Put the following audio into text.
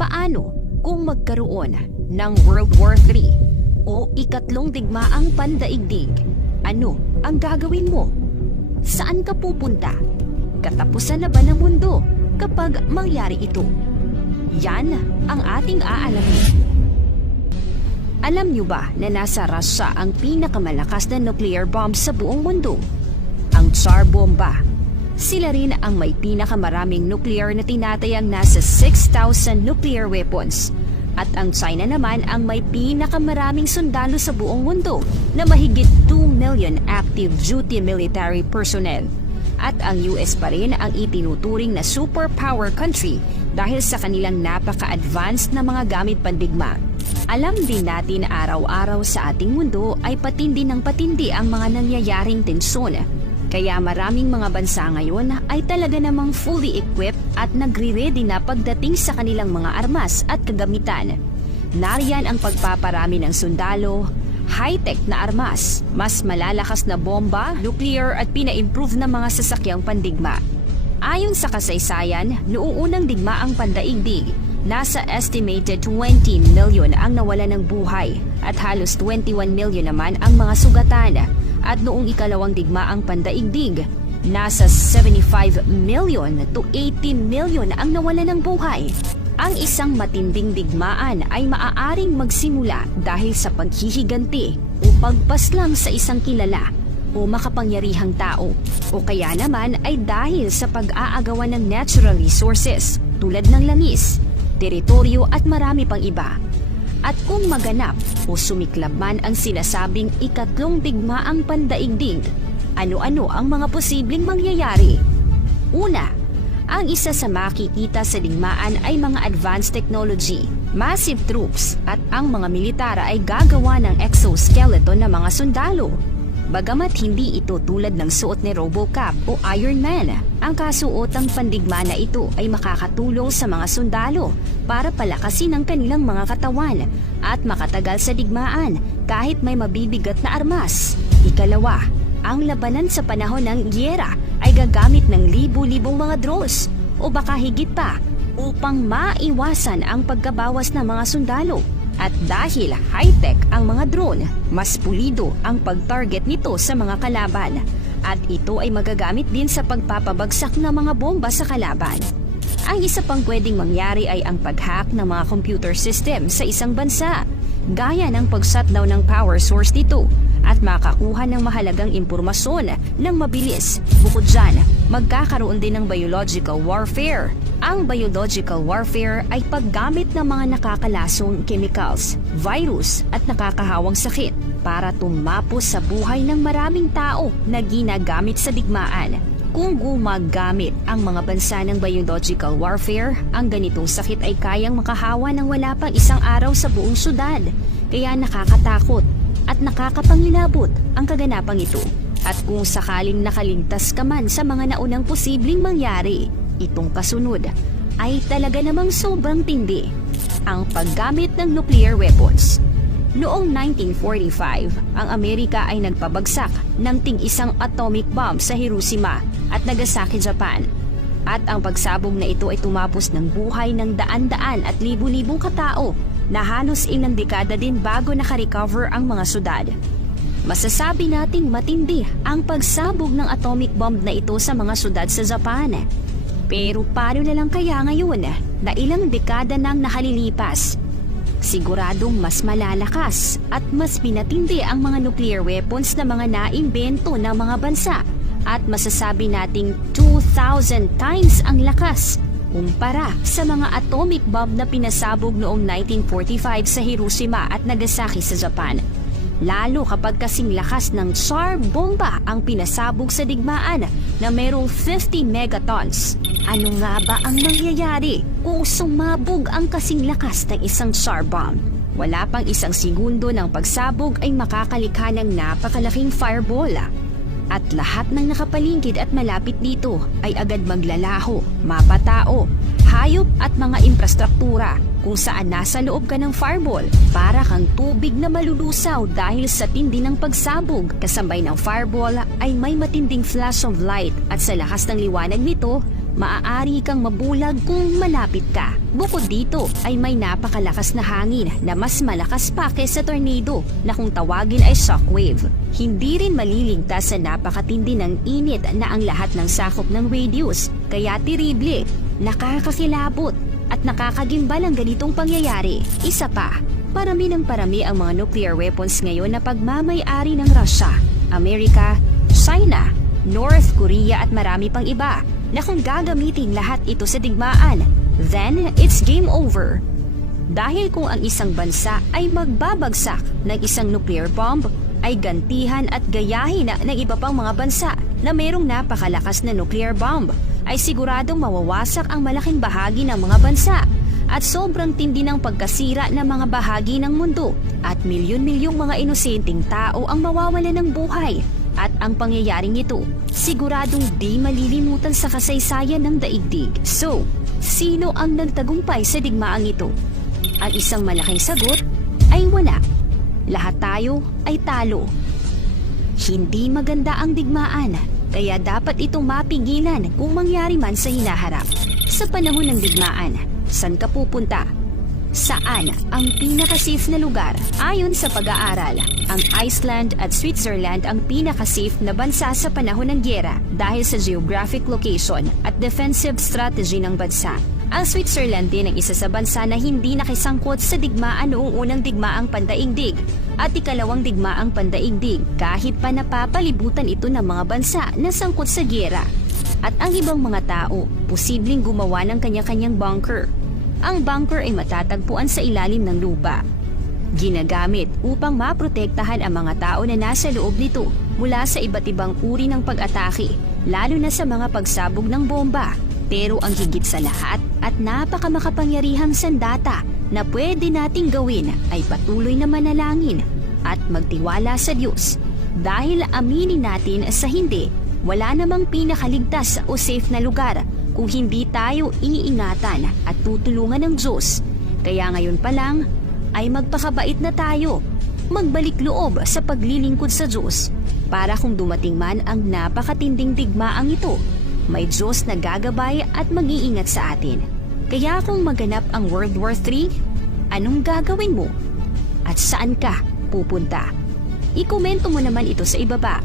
Paano kung magkaroon ng World War III o ikatlong digmaang pandaigdig? Ano ang gagawin mo? Saan ka pupunta? Katapusan na ba ng mundo kapag mangyari ito? Yan ang ating aalamin. Alam niyo ba na nasa Russia ang pinakamalakas na nuclear bomb sa buong mundo? Ang Tsar Bomba. Sila rin ang may pinakamaraming nuclear na tinatayang nasa 6,000 nuclear weapons. At ang China naman ang may pinakamaraming sundalo sa buong mundo na mahigit 2 million active duty military personnel. At ang US pa rin ang itinuturing na superpower country dahil sa kanilang napaka-advanced na mga gamit pandigma. Alam din natin na araw-araw sa ating mundo ay patindi ng patindi ang mga nangyayaring tensyon. Kaya maraming mga bansa ngayon ay talaga namang fully equipped at nagre-ready na pagdating sa kanilang mga armas at kagamitan. Nariyan ang pagpaparami ng sundalo, high-tech na armas, mas malalakas na bomba, nuclear at pina-improve na mga sasakyang pandigma. Ayon sa kasaysayan, noong unang digmaang pandaigdig, nasa estimated 20 million ang nawala ng buhay at halos 21 million naman ang mga sugatan. At noong ikalawang digmaang pandaigdig, nasa 75 million to 80 million ang nawala ng buhay. Ang isang matinding digmaan ay maaaring magsimula dahil sa paghihiganti o pagpaslang sa isang kilala o makapangyarihang tao o kaya naman ay dahil sa pag-aagawan ng natural resources tulad ng langis, teritoryo at marami pang iba. At kung maganap o sumiklab man ang sinasabing ikatlong digmaang pandaigdig, ano-ano ang mga posibleng mangyayari? Una, ang isa sa makikita sa digmaan ay mga advanced technology, massive troops at ang mga militara ay gagawa ng exoskeleton ng mga sundalo. Bagamat hindi ito tulad ng suot ni Robocop o Iron Man, ang kasuotang pandigma na ito ay makakatulong sa mga sundalo para palakasin ang kanilang mga katawan at makatagal sa digmaan kahit may mabibigat na armas. Ikalawa, ang labanan sa panahon ng gyera ay gagamit ng libu-libong mga drones o baka higit pa upang maiwasan ang pagkabawas ng mga sundalo. At dahil high-tech ang mga drone, mas pulido ang pag-target nito sa mga kalaban. At ito ay magagamit din sa pagpapabagsak ng mga bomba sa kalaban. Ang isa pang pwedeng mangyari ay ang pag-hack ng mga computer system sa isang bansa, gaya ng pag-shutdown ng power source nito at makakuha ng mahalagang impormasyon ng mabilis. Bukod dyan, magkakaroon din ng biological warfare. Ang biological warfare ay paggamit ng mga nakakalasong chemicals, virus at nakakahawang sakit para tumapos sa buhay ng maraming tao na ginagamit sa digmaan. Kung gumagamit ang mga bansa ng biological warfare, ang ganitong sakit ay kayang makahawa ng wala pang isang araw sa buong syudad. Kaya nakakatakot at nakakapangilabot ang kaganapang ito. At kung sakaling nakaligtas ka man sa mga naunang posibleng mangyari, itong kasunod ay talaga namang sobrang tindi. Ang paggamit ng nuclear weapons. Noong 1945, ang Amerika ay nagpabagsak ng ting-isang atomic bomb sa Hiroshima at Nagasaki, Japan. At ang pagsabog na ito ay tumapos ng buhay ng daan-daan at libu-libong katao na halos ilang dekada din bago nakarecover ang mga syudad. Masasabi nating matindi ang pagsabog ng atomic bomb na ito sa mga syudad sa Japan. Pero paano na lang kaya ngayon na ilang dekada nang nakalilipas? Siguradong mas malalakas at mas pinatindi ang mga nuclear weapons na mga naimbento ng mga bansa at masasabi nating 2,000 times ang lakas kumpara sa mga atomic bomb na pinasabog noong 1945 sa Hiroshima at Nagasaki sa Japan. Lalo kapag kasing lakas ng Tsar Bomba ang pinasabog sa digmaan na mayroong 50 megatons. Ano nga ba ang mangyayari kung sumabog ang kasing lakas ng isang Tsar Bomb? Wala pang isang segundo ng pagsabog ay makakalikha ng napakalaking fireball. At lahat ng nakapaligid at malapit dito ay agad maglalaho, mapatao, hayop at mga infrastruktura kung saan nasa loob ka ng fireball para kang tubig na malulusaw dahil sa tindi ng pagsabog. Kasabay ng fireball ay may matinding flash of light at sa lakas ng liwanag nito maaari kang mabulag kung malapit ka. Bukod dito ay may napakalakas na hangin na mas malakas pa kaysa tornado na kung tawagin ay shockwave. Hindi rin maliligtas sa napakatindi ng init na ang lahat ng sakop ng radius, kaya tirible, nakakakilabot at nakakagimbal ang ganitong pangyayari. Isa pa, parami ng parami ang mga nuclear weapons ngayon na pagmamay-ari ng Russia, Amerika, China, North Korea at marami pang iba na kung gagamitin lahat ito sa digmaan, then it's game over. Dahil kung ang isang bansa ay magbabagsak ng isang nuclear bomb, ay gantihan at gayahin ng iba pang mga bansa na mayroong napakalakas na nuclear bomb, ay siguradong mawawasak ang malaking bahagi ng mga bansa at sobrang tindi ng pagkasira ng mga bahagi ng mundo at milyon-milyong mga inosenteng tao ang mawawala ng buhay. At ang pangyayaring ito, siguradong di malilimutan sa kasaysayan ng daigdig. So, sino ang nagtagumpay sa digmaang ito? Ang isang malaking sagot ay wala. Lahat tayo ay talo. Hindi maganda ang digmaan, kaya dapat itong mapigilan kung mangyari man sa hinaharap. Sa panahon ng digmaan, saan ka pupunta? Saan ang pinaka-safe na lugar? Ayon sa pag-aaral, ang Iceland at Switzerland ang pinaka-safe na bansa sa panahon ng gyera dahil sa geographic location at defensive strategy ng bansa. Ang Switzerland din ang isa sa bansa na hindi nakisangkot sa digmaan noong unang digmaang pandaigdig at ikalawang digmaang pandaigdig kahit pa napapalibutan ito ng mga bansa na sangkot sa gyera. At ang ibang mga tao, posibleng gumawa ng kanya-kanyang bunker. Ang bunker ay matatagpuan sa ilalim ng lupa. Ginagamit upang maprotektahan ang mga tao na nasa loob nito mula sa iba't ibang uri ng pag-atake, lalo na sa mga pagsabog ng bomba. Pero ang higit sa lahat at napakamakapangyarihang sandata na pwede nating gawin ay patuloy na manalangin at magtiwala sa Diyos. Dahil aminin natin sa hindi, wala namang pinakaligtas o safe na lugar kung hindi tayo iingatan at tutulungan ng Diyos. Kaya ngayon pa lang ay magpakabait na tayo, magbalik loob sa paglilingkod sa Diyos para kung dumating man ang napakatinding digmaang ito, may Diyos na gagabay at mag-iingat sa atin. Kaya kung maganap ang World War III, anong gagawin mo? At saan ka pupunta? I-komento mo naman ito sa ibaba.